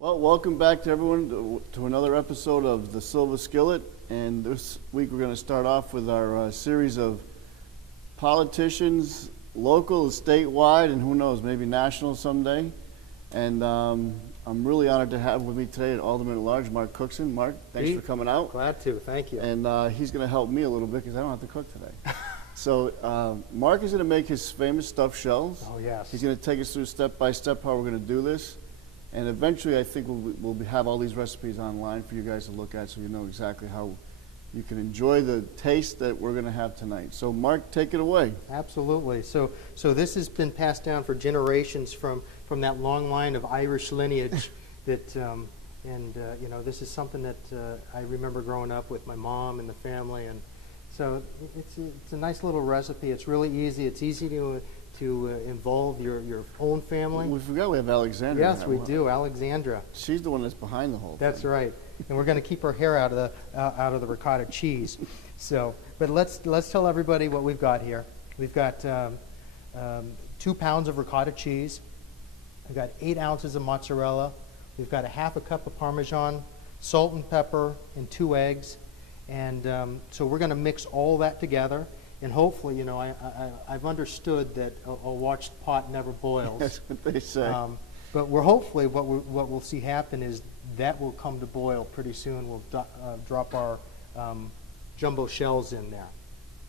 Well, welcome back to everyone to another episode of the Silva Skillet. And this week we're going to start off with our series of politicians, local, statewide, and who knows, maybe national someday. And I'm really honored to have with me today Alderman-at-large Mark Cookson. Mark, thanks for coming out. Glad to, thank you. And he's going to help me a little bit because I don't have to cook today. So Mark is going to make his famous stuffed shells. Oh, yes. He's going to take us through step by step how we're going to do this. And eventually, I think we'll have all these recipes online for you guys to look at so you know exactly how you can enjoy the taste that we're going to have tonight. So, Mark, take it away. Absolutely. So this has been passed down for generations from that long line of Irish lineage that, you know, this is something that I remember growing up with my mom and the family. And so it's a nice little recipe. It's really easy. It's easy to involve your own family. We forgot we have Alexandra. Yes, we do. Alexandra. She's the one that's behind the whole thing. That's right. And we're going to keep her hair out of the ricotta cheese. So, but let's tell everybody what we've got here. We've got 2 pounds of ricotta cheese. We've got 8 ounces of mozzarella. We've got a half a cup of Parmesan, salt and pepper, and 2 eggs. And so we're going to mix all that together. And hopefully, you know, I've understood that a watched pot never boils. That's what they say. But we're hopefully what we'll see happen is that will come to boil pretty soon. We'll drop our jumbo shells in there.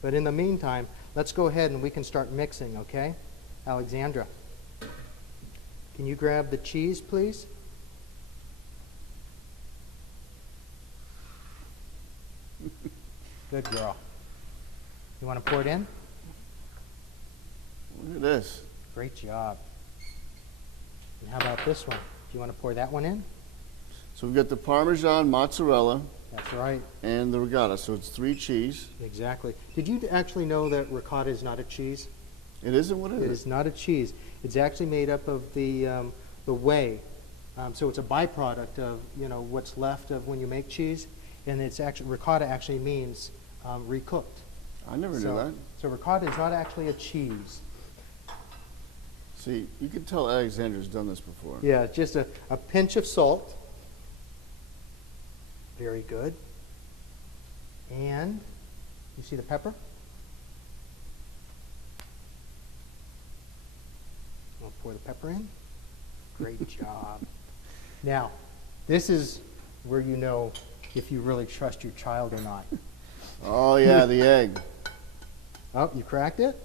But in the meantime, let's go ahead and we can start mixing, okay? Alexandra, can you grab the cheese, please? Good girl. You want to pour it in? Look at this. Great job. And how about this one? Do you want to pour that one in? So we've got the Parmesan, mozzarella. That's right. And the ricotta. So it's 3 cheese. Exactly. Did you actually know that ricotta is not a cheese? It isn't what it is? It is not a cheese. It's actually made up of the whey. So it's a byproduct of, you know, what's left of when you make cheese. And it's actually, ricotta actually means recooked. I never knew that. So ricotta is not actually a cheese. See, you can tell Alexandra's done this before. Yeah, just a pinch of salt. Very good. And you see the pepper? I'll pour the pepper in. Great job. Now, this is where you know if you really trust your child or not. Oh, yeah, the egg. Oh, you cracked it?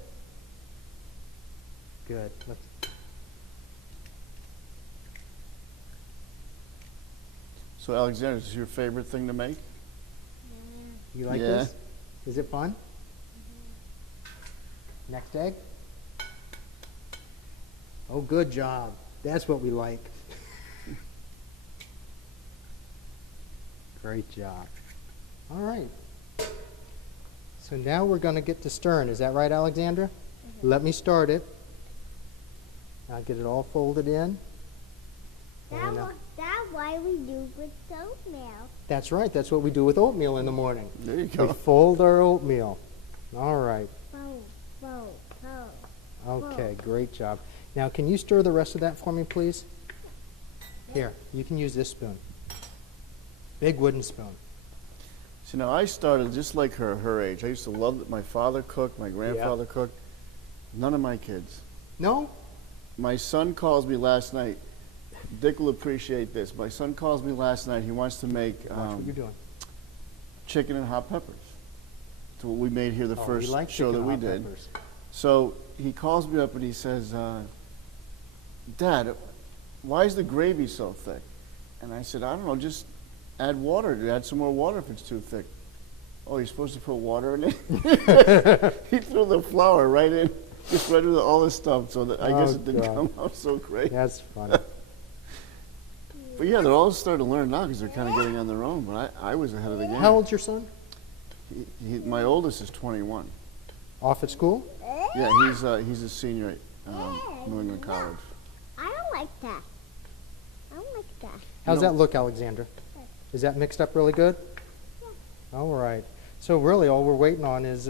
Good. So, Alexandra, is this your favorite thing to make? You like this? Is it fun? Next egg? Oh, good job. That's what we like. Great job. All right. So now we're going to get to stirring. Is that right, Alexandra? Mm-hmm. Let me start it. I'll get it all folded in. That's why we do with oatmeal. That's right. That's what we do with oatmeal in the morning. There you go. We fold our oatmeal. All right. Okay, great job. Now, can you stir the rest of that for me, please? Here, you can use this spoon. Big wooden spoon. See, now I started just like her age. I used to love that my father cooked, my grandfather cooked. None of my kids. No? My son calls me last night. Dick will appreciate this. My son calls me last night. He wants to make Watch what you're doing. chicken and hot peppers. That's what we made here the first like show that we did. Peppers. So he calls me up and he says, Dad, why is the gravy so thick? And I said, I don't know, just add water. Add some more water if it's too thick. Oh, you're supposed to put water in it? He threw the flour right in, just right with all this stuff, so that I guess it didn't come out so great. That's funny. But yeah, they're all starting to learn now because they're kind of getting on their own. But I was ahead of the game. How old's your son? My oldest is 21. Off at school? Yeah, he's a senior at New England College. I don't like that. I don't like that. How's that look, Alexandra? Is that mixed up really good? Yeah. All right. So really all we're waiting on is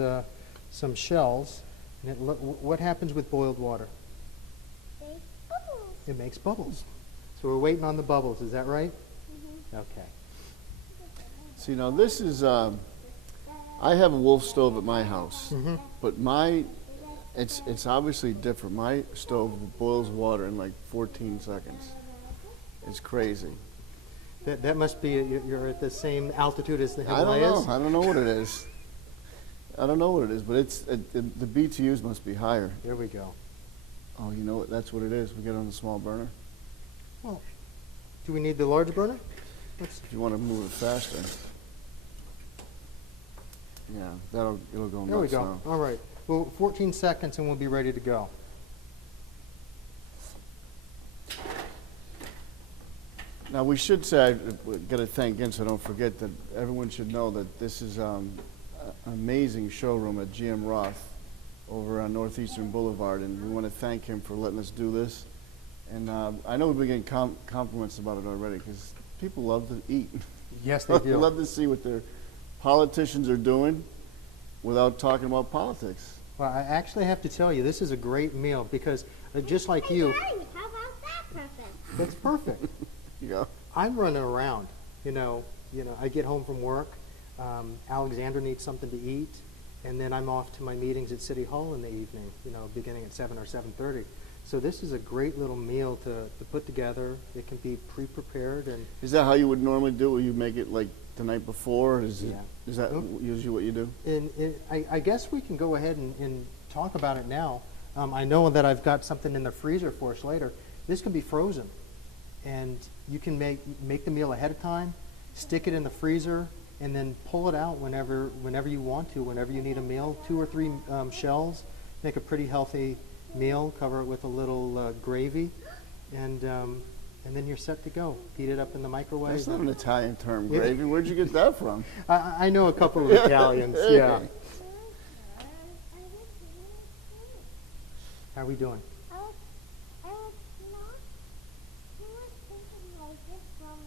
some shells. And what happens with boiled water? Bubbles. It makes bubbles. So we're waiting on the bubbles, is that right? Okay. See, now this is, I have a Wolf stove at my house, but it's obviously different. My stove boils water in like 14 seconds. It's crazy. That must be, you're at the same altitude as the I don't Himalayas? know. I don't know what it is. I don't know what it is, but the BTUs must be higher. There we go. Oh, you know what? That's what it is. We get on the small burner. Well, do we need the large burner? If you want to move it faster. Yeah, it'll go nuts. There we go. Now. All right. Well, 14 seconds and we'll be ready to go. Now we should say, I've got to thank again, so don't forget that everyone should know that this is an amazing showroom at GM Roth over on Northeastern Boulevard, and we want to thank him for letting us do this. And I know we've been getting compliments about it already because people love to eat. Yes, they They do. love to see what their politicians are doing without talking about politics. Well, I actually have to tell you, this is a great meal because just like you, Daddy, how about that perfect? that's perfect. You go. I'm running around. You know, I get home from work. Alexandra needs something to eat, and then I'm off to my meetings at City Hall in the evening. Beginning at 7 or 7:30. So this is a great little meal to put together. It can be pre-prepared and. Is that how you would normally do it? Will you make it like the night before? Is that Nope. usually what you do? And I guess we can go ahead and talk about it now. I know that I've got something in the freezer for us later. This can be frozen, and you can make the meal ahead of time, stick it in the freezer, and then pull it out whenever you want to. Whenever you need a meal, 2 or 3 shells, make a pretty healthy meal. Cover it with a little gravy, and then you're set to go. Heat it up in the microwave. That's not an Italian term, gravy. Where'd you get that from? I know a couple of Italians. Yeah. How are we doing? I was not. He was thinking like this from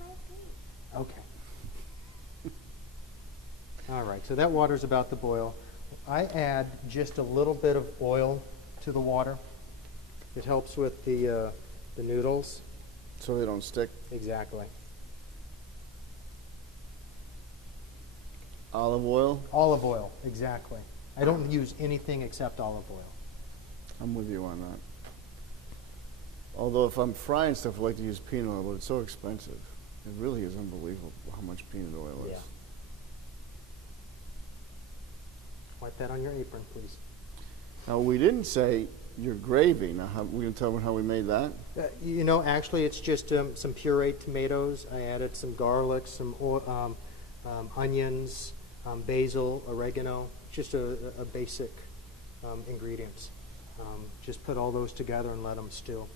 my feet. Okay. All right, so that water's about to boil. I add just a little bit of oil to the water. It helps with the noodles. So they don't stick. Exactly. Olive oil. Olive oil, exactly. I don't use anything except olive oil. I'm with you on that. Although if I'm frying stuff, I like to use peanut oil, but it's so expensive. It really is unbelievable how much peanut oil is. Yeah. Wipe that on your apron, please. Now, we didn't say your gravy. Now, we're going to tell them how we made that? Actually, it's just some pureed tomatoes. I added some garlic, some onions, basil, oregano, just a basic ingredients. Just put all those together and let them stew.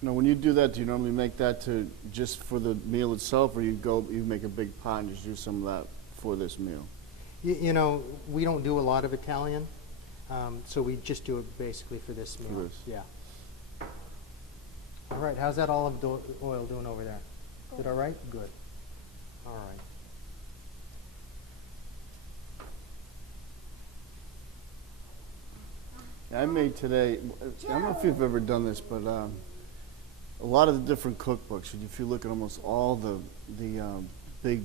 Now, when you do that, do you normally make that to just for the meal itself, or you make a big pot and just do some of that for this meal? We don't do a lot of Italian, so we just do it basically for this meal. For this. Yeah. All right, how's that olive oil doing over there? Is it all right? Good. All right. I made today, I don't know if you've ever done this, but a lot of the different cookbooks, if you look at almost all the big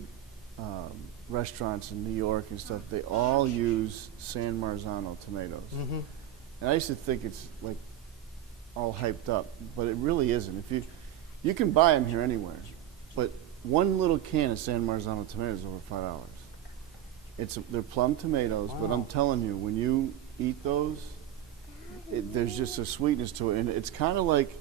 restaurants in New York and stuff, they all use San Marzano tomatoes. Mm-hmm. And I used to think it's like all hyped up, but it really isn't. You can buy them here anywhere, but one little can of San Marzano tomatoes is over $5. They're plum tomatoes, but I'm Wow. telling you, when you eat those, there's just a sweetness to it, and it's kind of like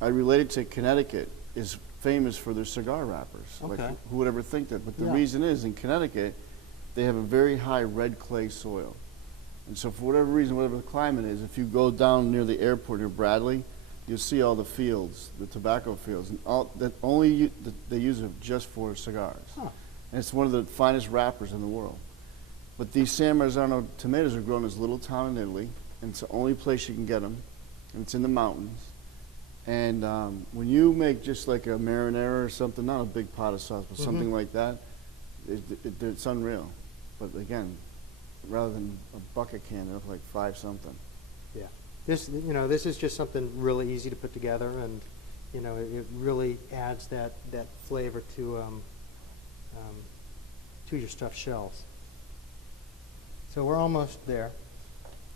I relate it to Connecticut is famous for their cigar wrappers. Okay. Like, who would ever think that? But the Yeah. reason is in Connecticut, they have a very high red clay soil, and so for whatever reason, whatever the climate is, if you go down near the airport near Bradley, you'll see all the fields, the tobacco fields, and they use it just for cigars. Huh. And it's one of the finest wrappers in the world. But these San Marzano tomatoes are grown in this little town in Italy, and it's the only place you can get them, and it's in the mountains. And when you make just like a marinara or something, not a big pot of sauce, but something like that, it's unreal. But again, rather than a bucket can, they look like 5 something. Yeah. This, this is just something really easy to put together, and it really adds that flavor to your stuffed shells. So we're almost there.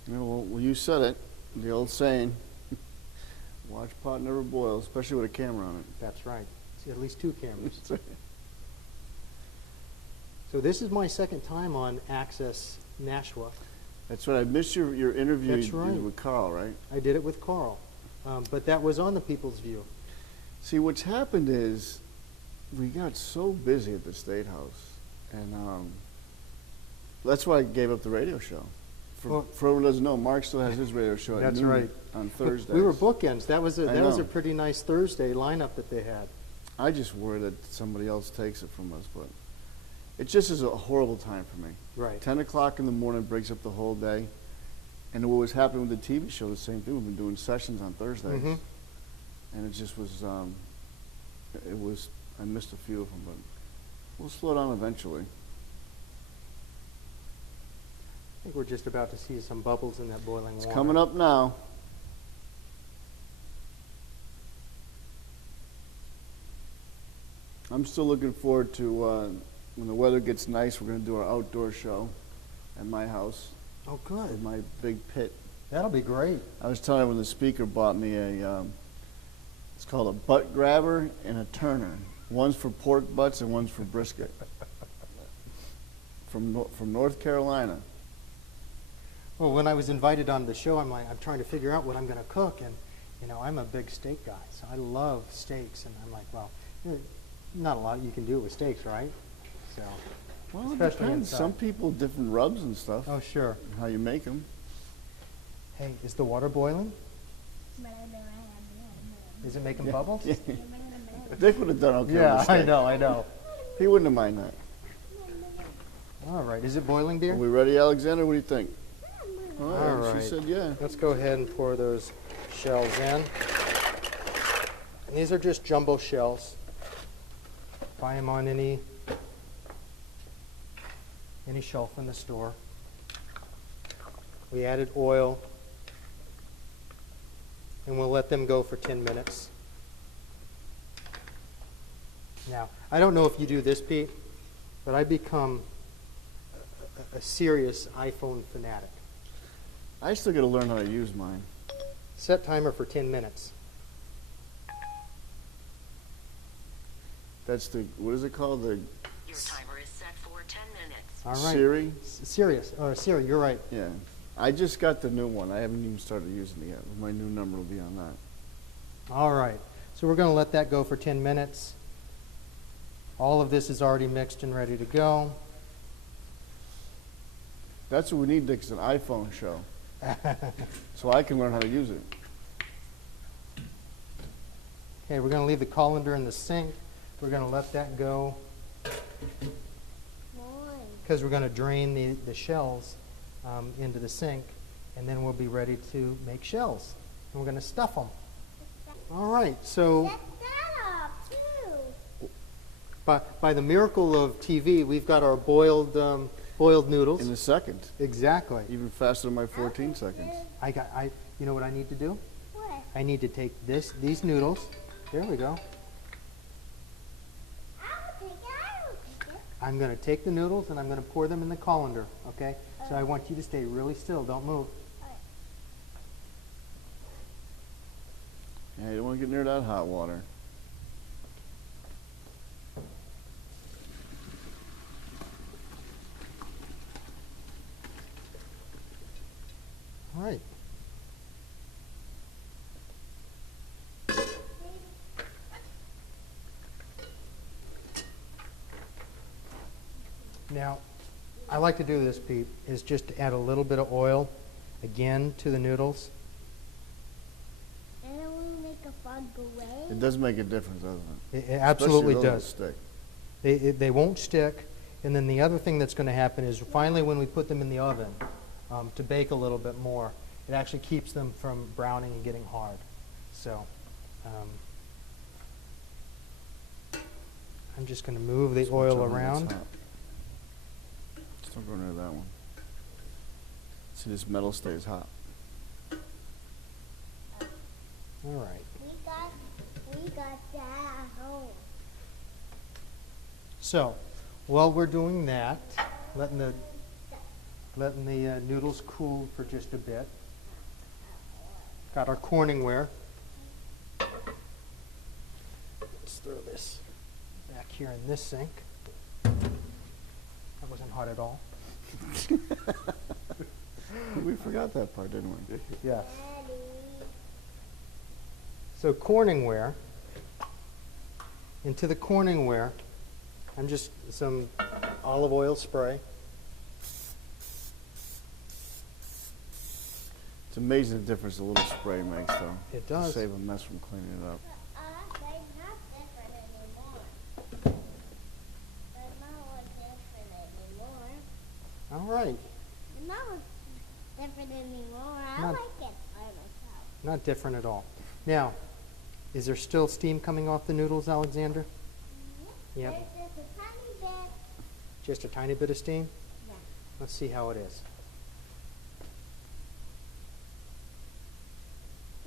Well, you said it. The old saying, watch pot never boil, especially with a camera on it. That's right. See, at least 2 cameras. So this is my second time on Access Nashua. That's right. I missed your interview That's you right. did with Carl, right? I did it with Carl, but that was on the People's View. See, what's happened is we got so busy at the State House, and that's why I gave up the radio show. For everyone who doesn't know, Mark still has his radio show at That's noon right. on Thursdays. We were bookends. That was I a know. pretty nice Thursday lineup that they had. I just worry that somebody else takes it from us, but it just is a horrible time for me. Right. 10 o'clock in the morning breaks up the whole day. And what was happening with the TV show, the same thing. We've been doing sessions on Thursdays. Mhm. And it just was, I missed a few of them, but we'll slow down eventually. I think we're just about to see some bubbles in that boiling water. It's coming up now. I'm still looking forward to when the weather gets nice, we're going to do our outdoor show at my house Oh, with good. my big pit. That'll be great. I was telling you when the speaker bought me it's called a butt grabber and a turner. One's for pork butts and one's for brisket. From North Carolina. Well, when I was invited on the show, I'm trying to figure out what I'm going to cook, and I'm a big steak guy, so I love steaks, and I'm like, well, not a lot you can do with steaks, right? So, Well, it especially depends. inside. Some people, different rubs and stuff, Oh, sure. how you make them. Hey, is the water boiling? Is it making bubbles? Dick would have done okay Yeah, with the steak. I know. He wouldn't have minded that. All right, is it boiling, dear? Are we ready, Alexandra? What do you think? All She right. said yeah. Let's go ahead and pour those shells in. And these are just jumbo shells. Buy them on any shelf in the store. We added oil, and we'll let them go for 10 minutes. Now, I don't know if you do this, Pete, but I become a serious iPhone fanatic. I still got to learn how to use mine. Set timer for 10 minutes. That's the, what is it called? The Your timer is set for 10 minutes. All right. Siri? Siri, you're right. Yeah. I just got the new one. I haven't even started using it yet. My new number will be on that. All right. So we're going to let that go for 10 minutes. All of this is already mixed and ready to go. That's what we need, Dick, is an iPhone show. So I can learn how to use it. Okay, we're going to leave the colander in the sink. We're going to let that go because we're going to drain the shells into the sink, and then we'll be ready to make shells. And we're going to stuff them. All right, so Set that up, too. by the miracle of TV, we've got our boiled noodles. In a second. Exactly. Even faster than my 14 seconds. You know what I need to do? What? I need to take these noodles. There we go. I will take it. I will take it. I'm going to take the noodles and I'm going to pour them in the colander, okay? So I want you to stay really still. Don't move. Yeah, you don't want to get near that hot water. All right. Now, I like to do this, Pete, is just to add a little bit of oil, again, to the noodles. And it will make a fog go away. It does make a difference, doesn't it? It absolutely Especially does. those that stick. They won't stick. And then the other thing that's going to happen is finally when we put them in the oven to bake a little bit more, it actually keeps them from browning and getting hard. So I'm just going to move the Just watch oil out when it's around. hot. Just don't go near that one. See, this metal stays hot. All right. We got that at home. So, while we're doing that, letting the noodles cool for just a bit. Got our Corningware. Let's throw this back here in this sink. That wasn't hot at all. We forgot that part, didn't we? Yes. Daddy. So Corningware. Into the Corningware, I'm just some olive oil spray. It's amazing the difference a little spray makes, though. It does. Save a mess from cleaning it up. They're not different anymore. They're not different anymore. All right. They're not different anymore. I Not- like it by myself. Not different at all. Now, is there still steam coming off the noodles, Alexandra? Yep. There's just a tiny bit. Just a tiny bit of steam? Yeah. Let's see how it is.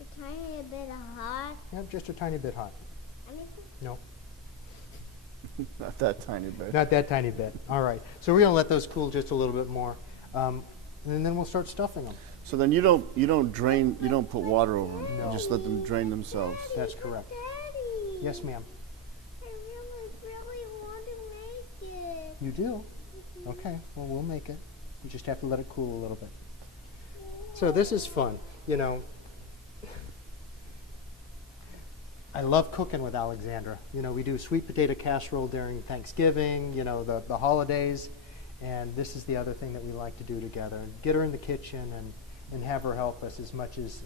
A tiny bit of hot. Yep, just a tiny bit hot. Anything? No, Not that tiny bit. not that tiny bit. All right. So we're going to let those cool just a little bit more. And then we'll start stuffing them. So then you don't drain, you don't put water over them. No. You just let them drain themselves. That's correct. Daddy. Yes, ma'am. I really want to make it. You do? Okay. Well, we'll make it. You just have to let it cool a little bit. So this is fun. You know, I love cooking with Alexandra. You know, we do sweet potato casserole during Thanksgiving, you know, the holidays. And this is the other thing that we like to do together. Get her in the kitchen and have her help us as much as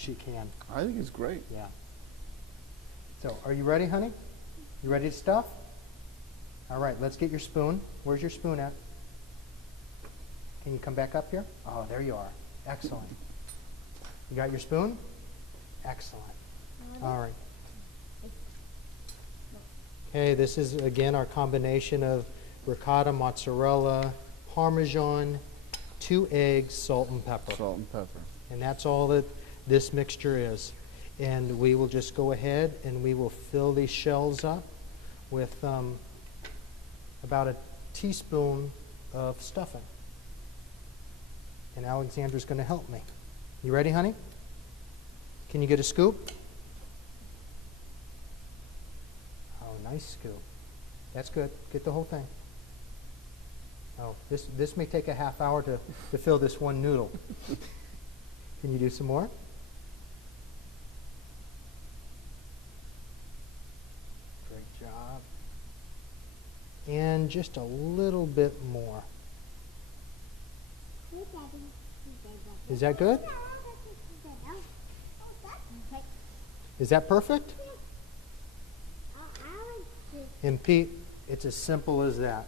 she can. I think it's great. Yeah. So, are you ready, honey? You ready to stuff? All right, let's get your spoon. Where's your spoon at? Can you come back up here? Oh, there you are. Excellent. You got your spoon? Excellent. All right. Okay, this is, again, our combination of ricotta, mozzarella, Parmesan, 2 eggs, salt and pepper. Salt and pepper. And that's all that this mixture is. And we will just go ahead and we will fill these shells up with about a teaspoon of stuffing. And Alexandra's going to help me. You ready, honey? Can you get a scoop? Oh, nice scoop. That's good. Get the whole thing. Oh, this may take a half hour to fill this one noodle. Can you do some more? Great job. And just a little bit more. Hey, Daddy. Is that good? Is that perfect? And Pete, it's as simple as that.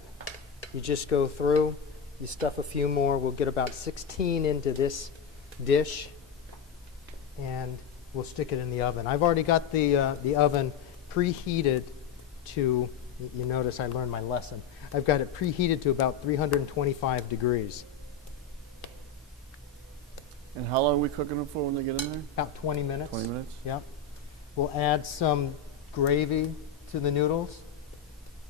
You just go through, you stuff a few more. We'll get about 16 into this dish, and we'll stick it in the oven. I've already got the oven preheated to, you notice I learned my lesson. I've got it preheated to about 325 degrees. And how long are we cooking them for when they get in there? About 20 minutes. 20 minutes? Yep. We'll add some gravy to the noodles,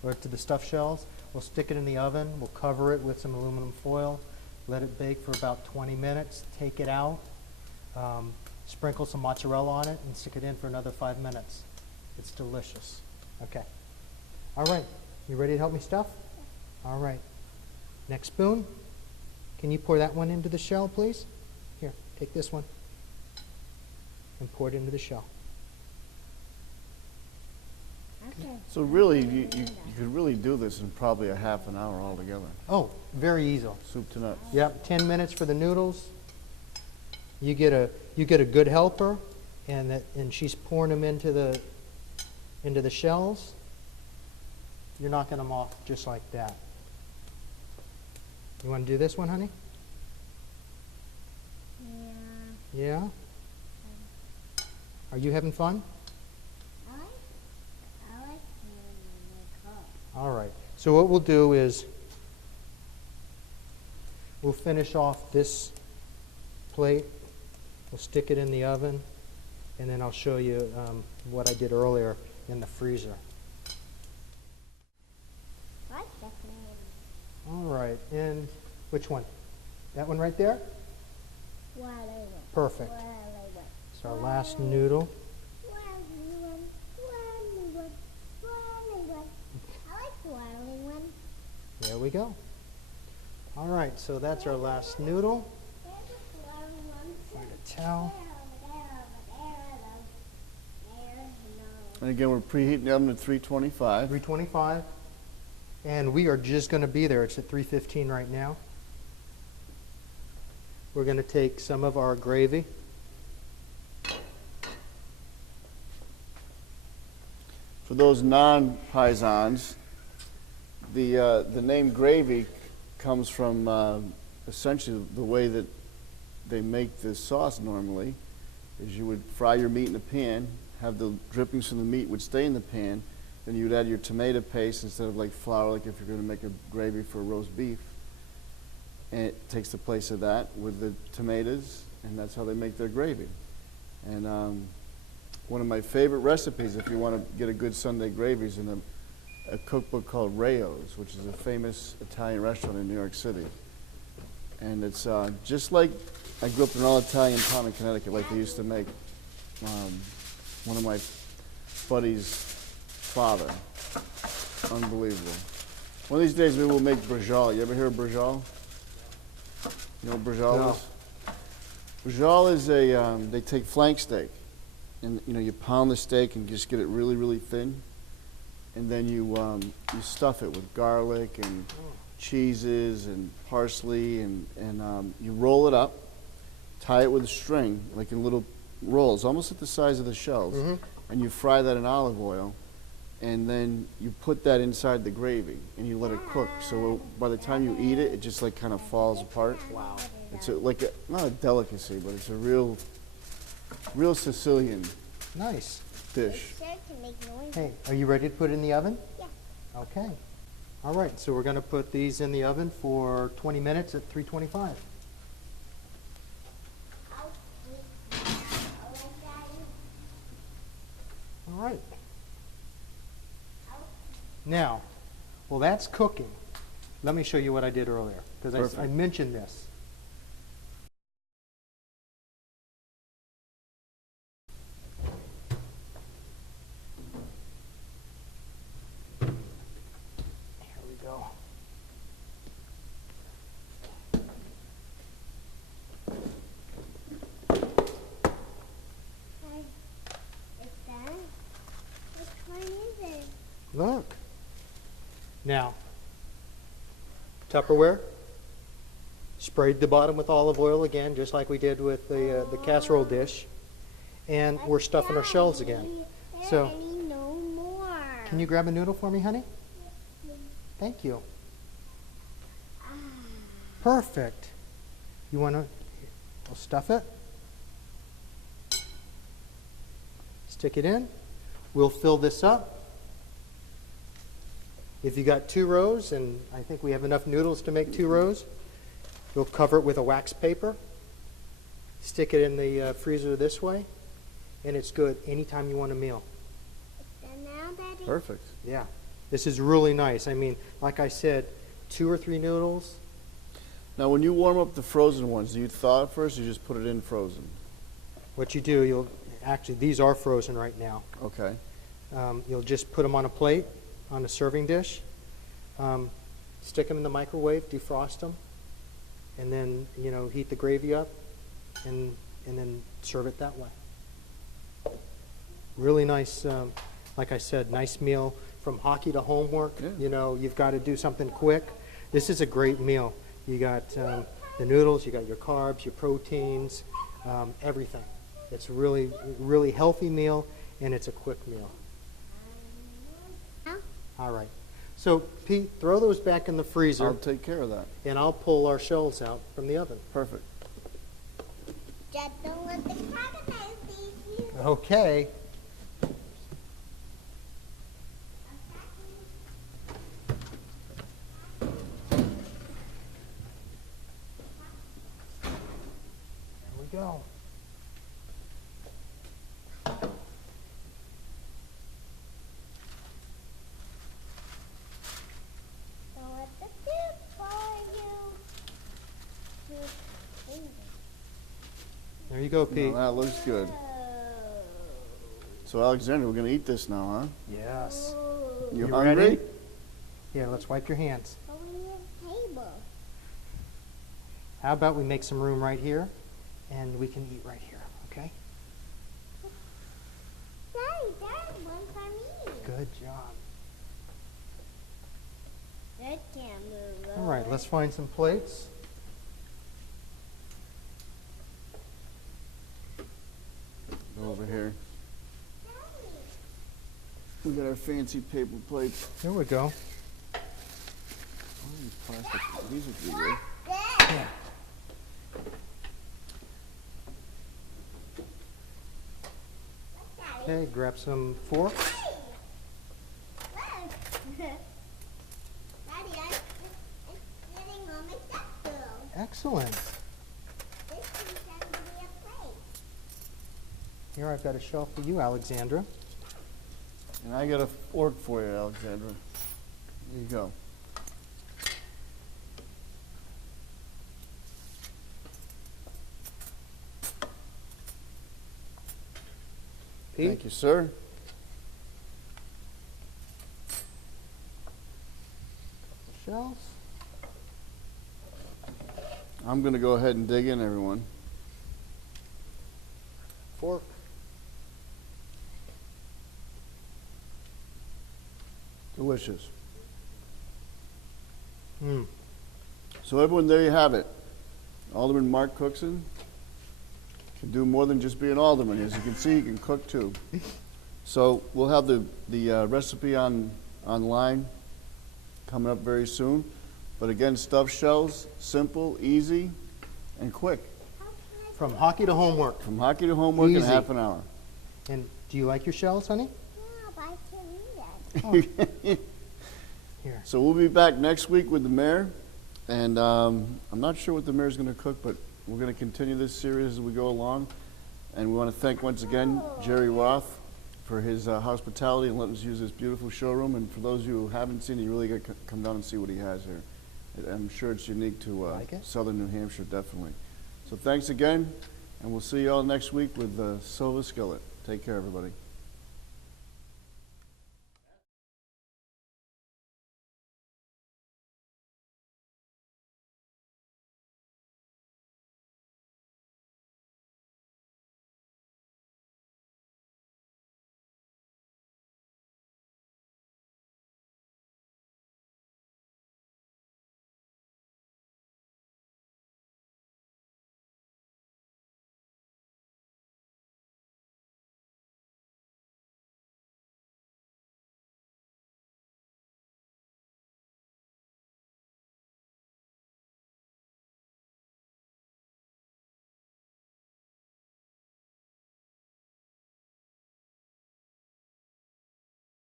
or to the stuffed shells. We'll stick it in the oven. We'll cover it with some aluminum foil. Let it bake for about 20 minutes. Take it out. Sprinkle some mozzarella on it and stick it in for another 5 minutes. It's delicious. Okay. All right. You ready to help me stuff? All right. Next spoon. Can you pour that one into the shell, please? Here, take this one and pour it into the shell. Okay. So really, you could really do this in probably a half an hour altogether. Oh, very easy. Soup to nuts. Yep, 10 minutes for the noodles. You get a good helper, and she's pouring them into the shells. You're knocking them off just like that. You want to do this one, honey? Yeah. Yeah? Are you having fun? I like the cup. All right. So what we'll do is we'll finish off this plate. We'll stick it in the oven and then I'll show you what I did earlier in the freezer. What the plan? All right, and which one? That one right there? What I want. Perfect. What I want. It's our last noodle. Wildly one. Wildly one. Wildly one. I like the wildly one. There we go. All right, so that's our last noodle. There's a wildly one. Find a towel. And again, we're preheating the oven at 325. 325. And we are just going to be there. It's at 315 right now. We're going to take some of our gravy. For those non-paisans, the name gravy comes from essentially the way that they make the sauce normally. Is you would fry your meat in a pan, have the drippings from the meat would stay in the pan, then you would add your tomato paste instead of like flour, like if you're going to make a gravy for roast beef. And it takes the place of that with the tomatoes, and that's how they make their gravy. And one of my favorite recipes, if you want to get a good Sunday gravy, is in a cookbook called Rayo's, which is a famous Italian restaurant in New York City. And it's just like I grew up in an all-Italian town in Connecticut, like they used to make one of my buddy's father. Unbelievable. One of these days, maybe we'll make brajol. You ever hear of brajol? You know what brajol is? Brajol is they take flank steak, and you pound the steak and just get it really, really thin, and then you stuff it with garlic and cheeses and parsley, and you roll it up, tie it with a string, like in little rolls, almost at the size of the shells, and you fry that in olive oil, and then you put that inside the gravy, and you let it cook. So by the time you eat it, it just like kind of falls apart. Wow. It's not a delicacy, but it's a real Sicilian Nice. dish. It can make noise. Hey, are you ready to put it in the oven? Yeah. Okay. All right, so we're going to put these in the oven for 20 minutes at 325. All right. Now, well, that's cooking. Let me show you what I did earlier, because I Perfect. mentioned this. Here we go. Is that? Which one is it? Look. Now, Tupperware. Sprayed the bottom with olive oil again, just like we did with the casserole dish. And we're stuffing our shells again. So, Daddy, no more. can you grab a noodle for me, honey? Thank you. Perfect. You want to, we'll stuff it. Stick it in. We'll fill this up. If you got 2 rows, and I think we have enough noodles to make 2 rows, you'll cover it with a wax paper. Stick it in the freezer this way, and it's good anytime you want a meal. And now, Daddy? Perfect. Yeah. This is really nice. I mean, like I said, 2 or 3 noodles. Now, when you warm up the frozen ones, do you thaw it first, or you just put it in frozen? What you do, you'll actually, these are frozen right now. Okay. You'll just put them on a plate, on a serving dish, stick them in the microwave, defrost them, and then heat the gravy up, and then serve it that way. Really nice, like I said, nice meal from hockey to homework. Yeah. You've got to do something quick. This is a great meal. You got the noodles, you got your carbs, your proteins, everything. It's a really, really healthy meal, and it's a quick meal. All right. So, Pete, throw those back in the freezer, I'll take care of that. and I'll pull our shells out from the oven. Perfect. Just don't let the crocodile see you. Okay. There we go. There you go, Pete. Now, that looks good. So, Alexandra, we're going to eat this now, huh? Yes. You You hungry? ready? Here, let's wipe your hands. But we need a table. How about we make some room right here, and we can eat right here, okay? Daddy, Dad, one time eating. Good job. That can't move. All right, let's find some plates. Go over here. Daddy. We got our fancy paper plates. Here we go. Oh, these plastic. These would be good. Yeah. Okay, grab some forks. Look. Daddy, it's getting on my stepstool. Excellent. This is going to be a plate. Here, I've got a shelf for you, Alexandra. And I got a fork for you, Alexandra. There you go. Pete? Thank you, sir. Shells. I'm going to go ahead and dig in, everyone. Fork. Delicious. Hmm. So everyone, there you have it. Alderman Mark Cookson can do more than just be an alderman. As you can see, he can cook too. So we'll have the recipe online coming up very soon. But again, stuffed shells, simple, easy, and quick. From hockey to homework. From hockey to homework in Easy. half an hour. And do you like your shells, honey? Yeah, but I can't eat it. Here. So we'll be back next week with the mayor. And I'm not sure what the mayor's going to cook, but we're going to continue this series as we go along. And we want to thank once again Jerry Roth for his hospitality and letting us use this beautiful showroom. And for those of you who haven't seen it, you really got to come down and see what he has here. I'm sure it's unique to Like it? southern New Hampshire, definitely. So thanks again, and we'll see you all next week with Silva Skillet. Take care, everybody.